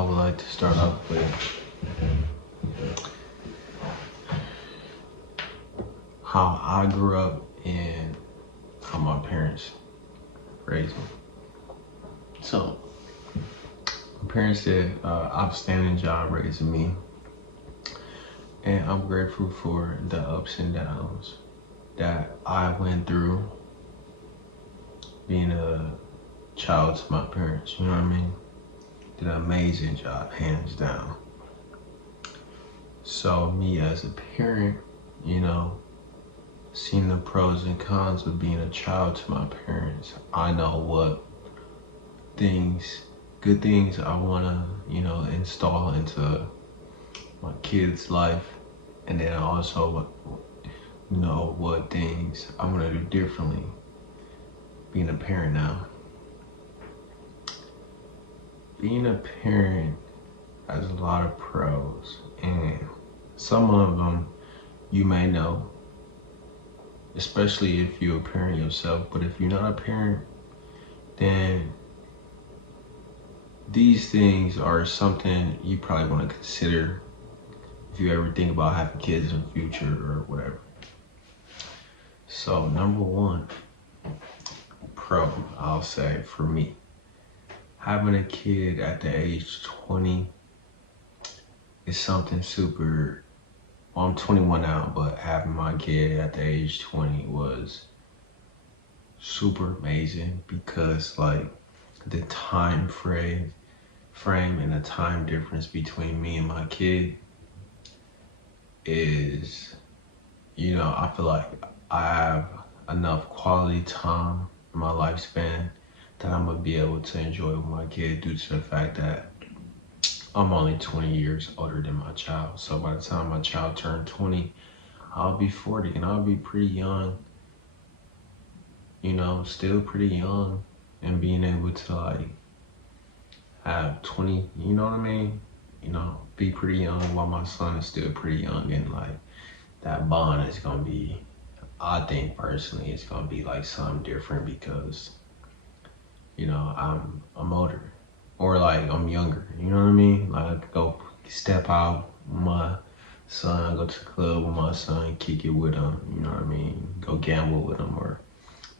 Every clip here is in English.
I would like to start off with how I grew up and how my parents raised me. So, my parents did an outstanding job raising me, and I'm grateful for the ups and downs that I went through being a child to my parents. You know what I mean? Did an amazing job, hands down. So, me as a parent, seeing the pros and cons of being a child to my parents, I know what good things I want to, install into my kid's life. And then also, what things I want to do differently being a parent now. Being a parent has a lot of pros, and some of them you may know, especially if you're a parent yourself. But if you're not a parent, then these things are something you probably want to consider if you ever think about having kids in the future or whatever. So number one pro, I'll say, for me, having a kid at the age 20 is something super. Well, I'm 21 now, but having my kid at the age 20 was super amazing because the time frame and the time difference between me and my kid is, I feel like I have enough quality time in my lifespan that I'm gonna be able to enjoy with my kid due to the fact that I'm only 20 years older than my child. So by the time my child turned 20, I'll be 40 and I'll be pretty young, still pretty young, and being able to have 20, you know what I mean? Be pretty young while my son is still pretty young, and that bond is gonna be, I think personally, it's gonna be something different because, I'm older. Or I'm younger, you know what I mean? I could go step out with my son, go to the club with my son, kick it with him, you know what I mean? Go gamble with him or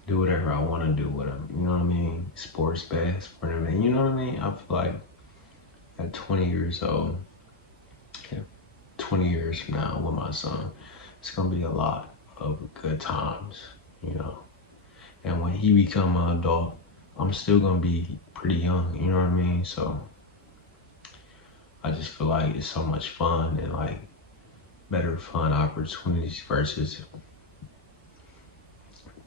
do whatever I want to do with him, you know what I mean? Sports bet, sporting event, you know what I mean? I feel like at 20 years old, 20 years from now with my son, it's gonna be a lot of good times, And when he become an adult, I'm still gonna be pretty young, you know what I mean? So I just feel like it's so much fun and better fun opportunities versus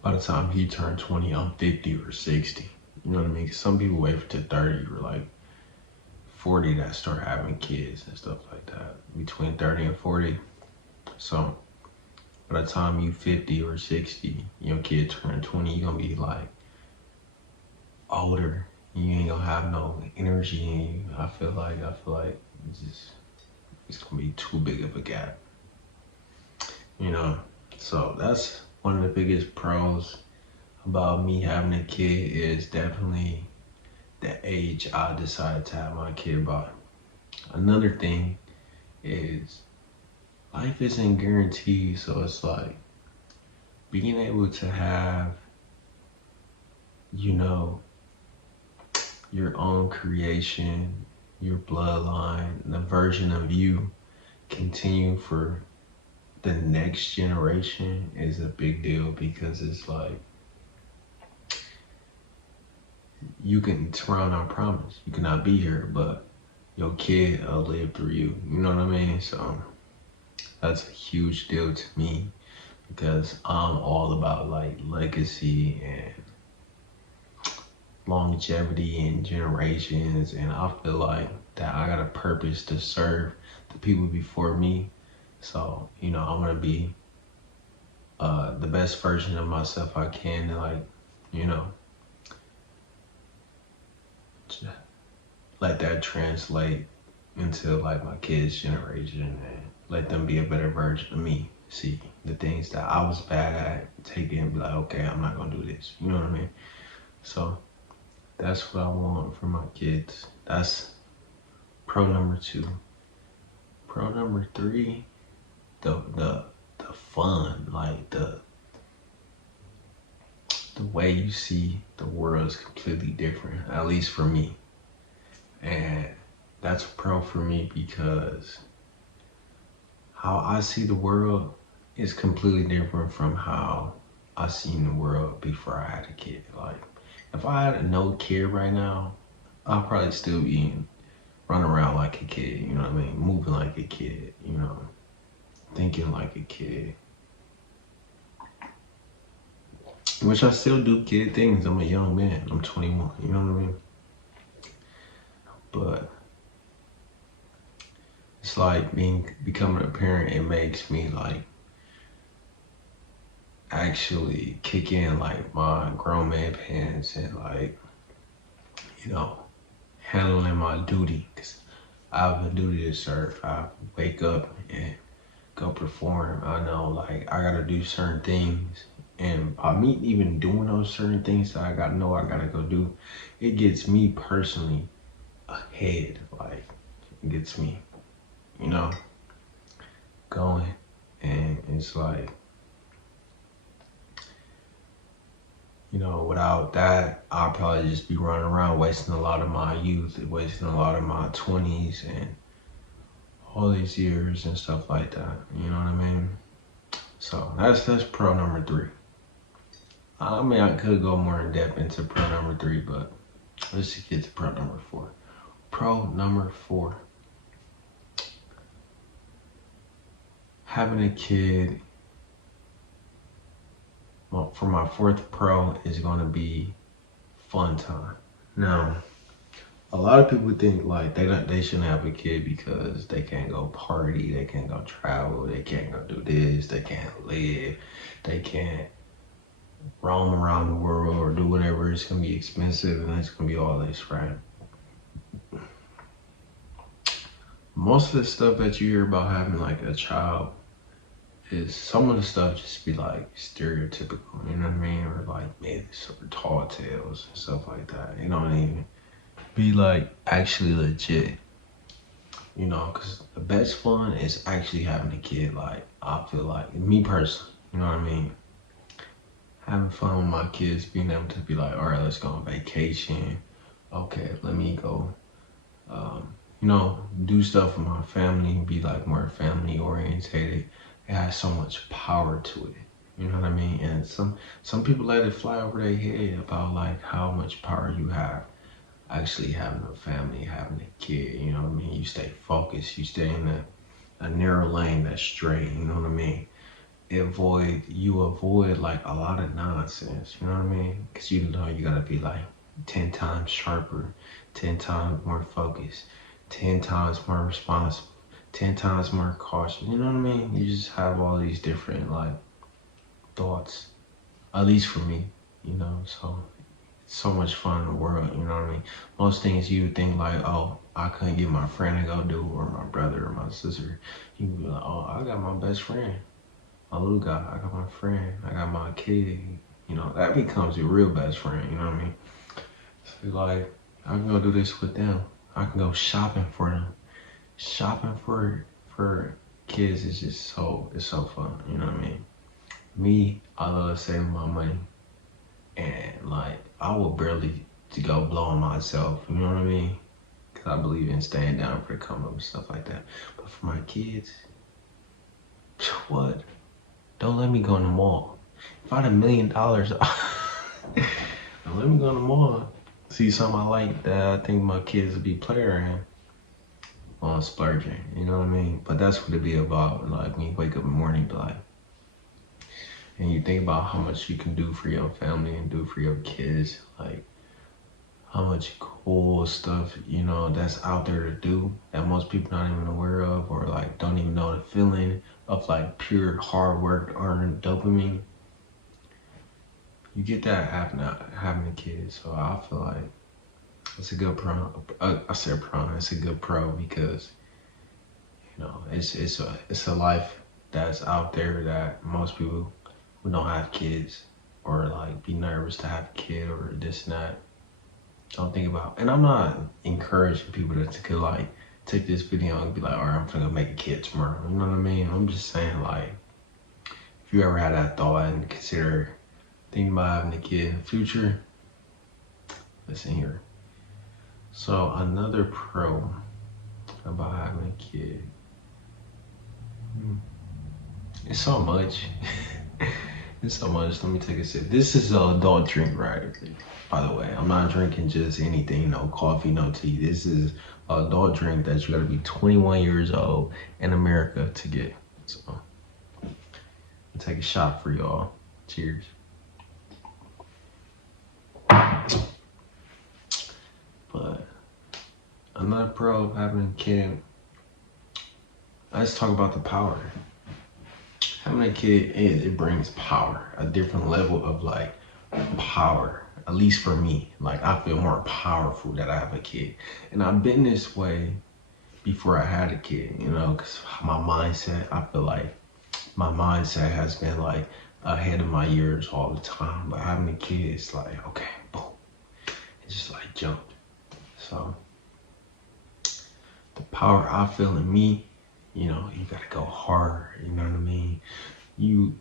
by the time he turned 20, I'm 50 or 60. You know what I mean? 'Cause some people wait to 30 or 40 that start having kids and stuff like that. Between 30 and 40. So by the time you 50 or 60, your kid turn 20, you're gonna be older. You ain't gonna have no energy in you. I feel like it's gonna be too big of a gap. So that's one of the biggest pros about me having a kid is definitely the age I decided to have my kid by. Another thing is life isn't guaranteed, so it's being able to have, your own creation, your bloodline, the version of you continue for the next generation is a big deal because it's you can surround our promise. You cannot be here, but your kid will live through you. You know what I mean? So that's a huge deal to me because I'm all about legacy and longevity and generations, and I feel that I got a purpose to serve the people before me. So I want to be the best version of myself I can, and let that translate into my kids' generation and let them be a better version of me. See the things that I was bad at, take it and be okay, I'm not gonna do this. You know what I mean? So that's what I want for my kids. That's Pro number two. Pro number three, the fun, like the way you see the world is completely different, at least for me. And that's a pro for me because how I see the world is completely different from how I seen the world before I had a kid. Like, if I had no kid right now, I'll probably still be running around like a kid, you know what I mean? Moving like a kid, you know, thinking like a kid. Which I still do kid things. I'm a young man. I'm 21, you know what I mean? But it's like becoming a parent, it makes me like actually kick in like my grown man pants and like, you know, handling my duty. Cause I have a duty to serve. I wake up and go perform. I know like I gotta do certain things. And by me even doing those certain things that I gotta go do, it gets me personally ahead. Like it gets me, you know, going. And it's like, you know, without that, I'll probably just be running around wasting a lot of my youth, wasting a lot of my 20s and all these years and stuff like that. You know what I mean? So that's pro number three. I mean, I could go more in depth into pro number three, but let's just get to pro number four. Pro number four. Having a kid, well, for my fourth pro is going to be fun time. Now, a lot of people think like they shouldn't have a kid because they can't go party, they can't go travel, they can't go do this, they can't live, they can't roam around the world or do whatever. It's gonna be expensive and it's gonna be all this, right? Most of the stuff that you hear about having like a child is some of the stuff just be like stereotypical, you know what I mean? Or like myths or tall tales and stuff like that. You know what I mean? Be like actually legit, you know, because the best fun is actually having a kid. Like, I feel like, me personally, you know what I mean? Having fun with my kids, being able to be like, all right, let's go on vacation. Okay, let me go, you know, do stuff with my family, be like more family orientated. It has so much power to it. You know what I mean? And some people let it fly over their head about like how much power you have actually having a family, having a kid, you know what I mean? You stay focused, you stay in a narrow lane that's straight, you know what I mean? You avoid like a lot of nonsense, you know what I mean? Because you know you gotta be like 10 times sharper, 10 times more focused, 10 times more responsible, 10 times more cautious, you know what I mean? You just have all these different like thoughts, at least for me, you know, so much fun in the world, you know what I mean? Most things you would think like, oh, I couldn't get my friend to go do, or my brother or my sister. You would be like, oh, I got my best friend, my little guy, I got my friend, I got my kid. You know, that becomes your real best friend, you know what I mean? So like, I can go do this with them. I can go shopping for them. Shopping for kids is just it's so fun, you know what I mean? Me, I love saving my money. And like I will barely to go blow on myself, you know what I mean? Cause I believe in staying down for the come up and stuff like that. But for my kids, what? Don't let me go in the mall. If I had $1 million, don't let me go in the mall. See something I like that I think my kids would be playing in on splurging, you know what I mean? But that's what it be about. Like when you wake up in the morning, be like, and you think about how much you can do for your family and do for your kids, like how much cool stuff, you know, that's out there to do that most people not even aware of, or like don't even know the feeling of like pure hard work earned dopamine. You get that having a kid. So I feel like it's a good pro. I said pro, it's a good pro because, you know, it's a life that's out there that most people who don't have kids or like be nervous to have a kid or this and that don't think about. And I'm not encouraging people to like take this video and be like, all right, I'm gonna make a kid tomorrow. You know what I mean? I'm just saying, like, if you ever had that thought and consider thinking about having a kid in the future, listen here. So another pro about having a kid, it's so much. It's so much. Let me take a sip. This is an adult drink, right? By the way, I'm not drinking just anything, no coffee, no tea. This is an adult drink that you gotta be 21 years old in America to get. So, I'll take a shot for y'all. Cheers. But another pro of having a kid, let's talk about the power. Having a kid, it brings power, a different level of like power, at least for me. Like, I feel more powerful that I have a kid. And I've been this way before I had a kid, you know, because my mindset, I feel like my mindset has been like ahead of my years all the time. But having a kid, it's like, okay, boom, it just like jumped. So the power I feel in me, you know, you gotta go hard, you know what I mean? You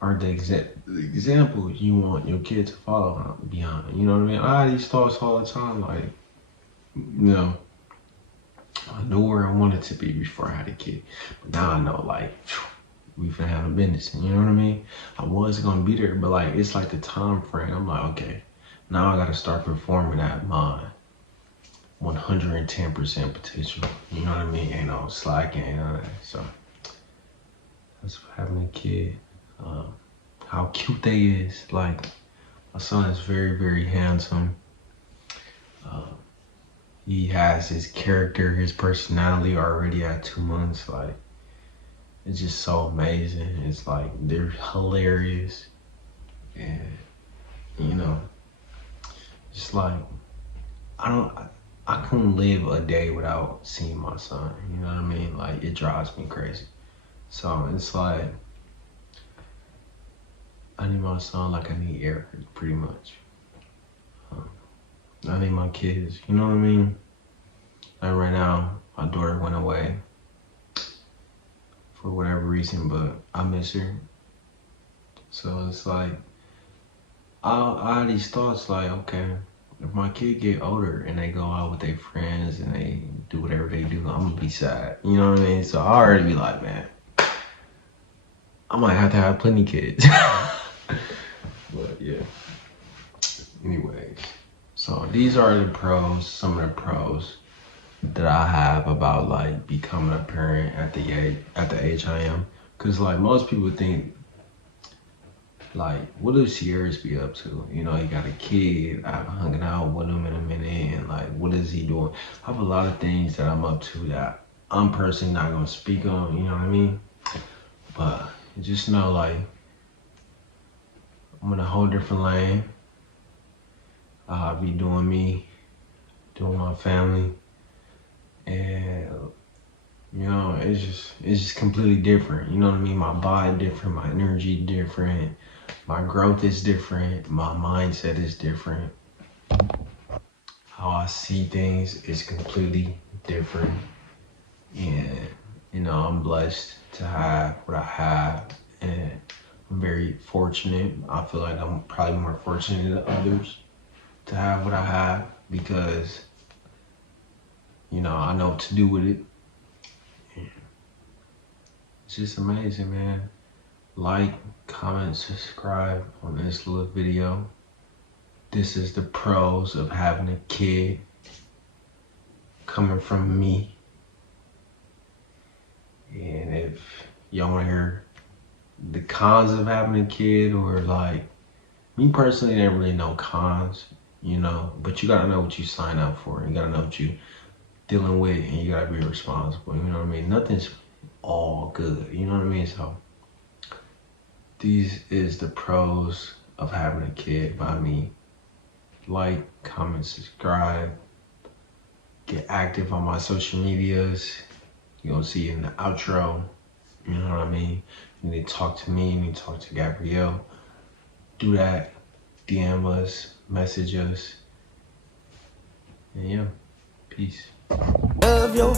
are the example you want your kid to follow beyond, you know what I mean? I had these thoughts all the time, like, you know, I knew where I wanted to be before I had a kid. But now I know, like, we finna have a business, you know what I mean? I was gonna be there, but like, it's like the time frame. I'm like, okay, now I gotta start performing at my 110% potential. You know what I mean? Ain't no slacking, ain't none of that. So that's having a kid. How cute they is. Like, my son is very, very handsome. He has his character, his personality already at 2 months. Like, it's just so amazing. It's like, they're hilarious. And, you know, just like, I couldn't live a day without seeing my son, you know what I mean? Like, it drives me crazy. So it's like, I need my son like I need air, pretty much. I need my kids, you know what I mean? Like right now, my daughter went away for whatever reason, but I miss her. So it's like, I had these thoughts like, okay, if my kid get older and they go out with their friends and they do whatever they do, I'm gonna be sad. You know what I mean? So I already be like, man, I might have to have plenty kids. But yeah. Anyways, so these are the pros, some of the pros that I have about like becoming a parent at the age I am. Cause like most people think, like, what does Sierras be up to? You know, he got a kid, I've hung out with him in a minute, and like, what is he doing? I have a lot of things that I'm up to that I'm personally not gonna speak on, you know what I mean? But just know, like, I'm in a whole different lane. I'll be doing me, doing my family, and you know, it's just completely different. You know what I mean? My body different, my energy different, my growth is different, my mindset is different. How I see things is completely different. And you know, I'm blessed to have what I have, and I'm very fortunate. I feel like I'm probably more fortunate than others to have what I have, because you know, I know what to do with it. It's just amazing, man. Like, comment, subscribe on this little video. This is the pros of having a kid, coming from me. And if y'all want to hear the cons of having a kid, or like, me personally, there ain't really no cons, you know, but you gotta know what you sign up for. You gotta know what you dealing with, and you gotta be responsible, you know what I mean? Nothing's all good, you know what I mean? So these is the pros of having a kid by me. Like, comment, subscribe, get active on my social medias. You're gonna see in the outro, you know what I mean? You need to talk to me, you need to talk to Gabrielle. Do that, DM us, message us, and yeah, peace. Love your